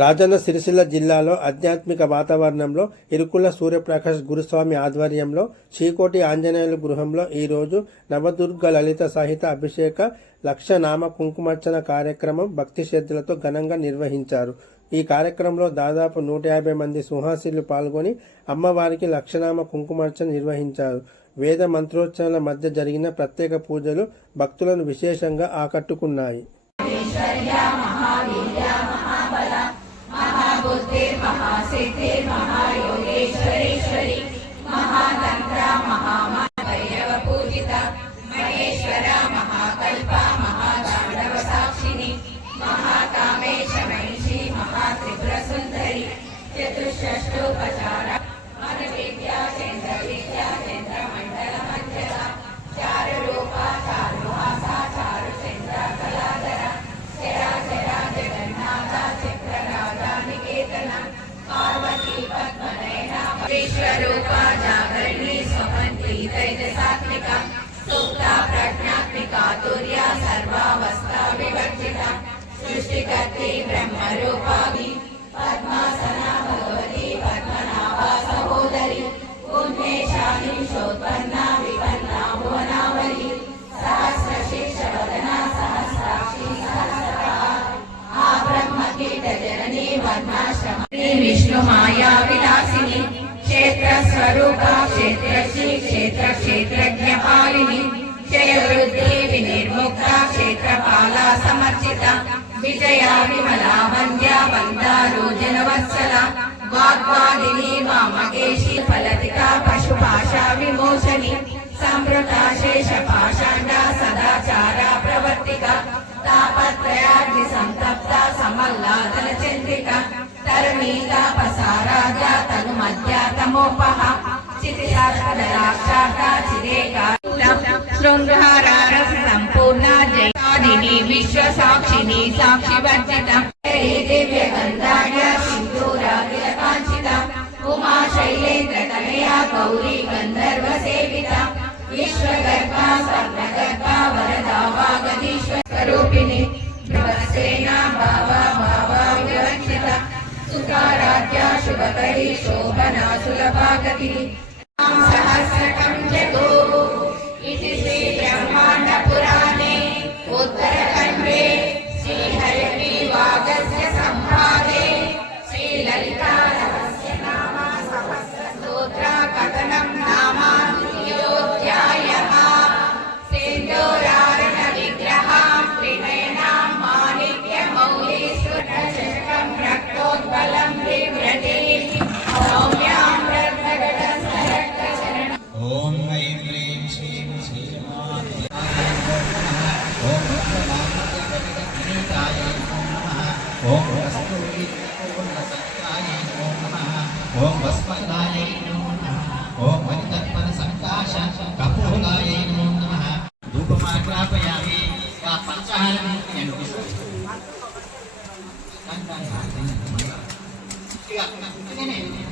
రాజన్న సిరిసిల్ల జిల్లాలో ఆధ్యాత్మిక వాతావరణంలో ఇరుకుల సూర్యప్రకాష్ గురుస్వామి ఆధ్వర్యంలో శ్రీకోటి ఆంజనేయుల గృహంలో ఈరోజు నవదుర్గ లలిత సహిత అభిషేక లక్ష నామ కుంకుమార్చన కార్యక్రమం భక్తి శ్రద్ధలతో ఘనంగా నిర్వహించారు. ఈ కార్యక్రమంలో దాదాపు 150 మంది సుహాసిలు పాల్గొని అమ్మవారికి లక్షనామ కుంకుమార్చన నిర్వహించారు. వేద మంత్రోచ్చరణల మధ్య జరిగిన ప్రత్యేక పూజలు భక్తులను విశేషంగా ఆకట్టుకున్నాయి. सृष्टिकर्त्री ब्रह्मरूपाभि पद्मासना भगवती पद्मनाभा सहोदरी उन्मेषानि शोत्पन्ना विपन्ना भुवनावली सहस्रशीर्षवदना सहस्राक्षी सहस्रपाद ब्रह्मकीटजननी वर्णाश्रमणी विष्णुमाया विलासिनी क्षेत्रस्वरूपा क्षेत्रश्री क्षेत्रज्ञपालिनी जयवृद्धि विनिर्मुक्ता क्षेत्रपाला समर्चिता विजया विमला वन्द्या वन्दारोजनवत्सला वाग्वादिनी वामकेशी फलतिका पशुपाशा विमोचनी संवृता शेषपाषाण्डा सदाचारा प्रवर्तिका तापत्रयाग्नि संतप्ता समल्लादन चन्द्रिका तरुणीतापसाराजा तनुमध्या तमोपः चितिशास्त्रदलाक्षाता चिरेका शृंगाररस संपूर्णा जयादिनी विश्वसाक्षिणी साक्षिवर्जिता दिव्य गंधाढ्या सिंधूरादिलकांचिता उमा शैलेन्द्रतनया गौरी गंधर्व सेविता विश्वगर्भा स्वर्णगर्भा वरदा वागदीश्वर स्वरूपिणी भवसेना भावा भावा विरक्षिता सुखाराध्या शुभकरी शोभना सुलभा गति सहस्रकं जगो इति श्री ब्रह्मांड पुराणे उत्तरखंडे श्री हयग्रीवागस्य संभागे श्री ललिता रहस्य नाम सहस्र स्तोत्र कथनं नामाध्यायः सिन्दूरारण विग्रहां त्रिनयनां माणिक्य मौली सुरशकं रक्तोद्बलं विव्रते सौम्यां ओम ऐं ह्रीं श्रीं श्रीमात्रे ओम अनिताय नमः ओम कस्तूरी पूर्णसत्याय नमः ओम वस्पदाय नमः ओम हरितत्पन संकाश कपूराय नमः धूपमाग्रापयामि या पंचहारं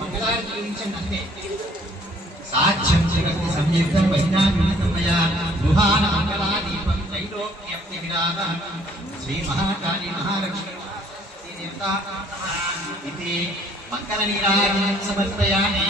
मंगलारती साक्ष्यं जगति संयुक्तं वैज्ञानिकमया दुहान मंगलादीपं त्रैलोक्यप्तिविरामः श्री महाकाली महालक्ष्मी देवता इति मंगलनीराजनं समर्पयामि।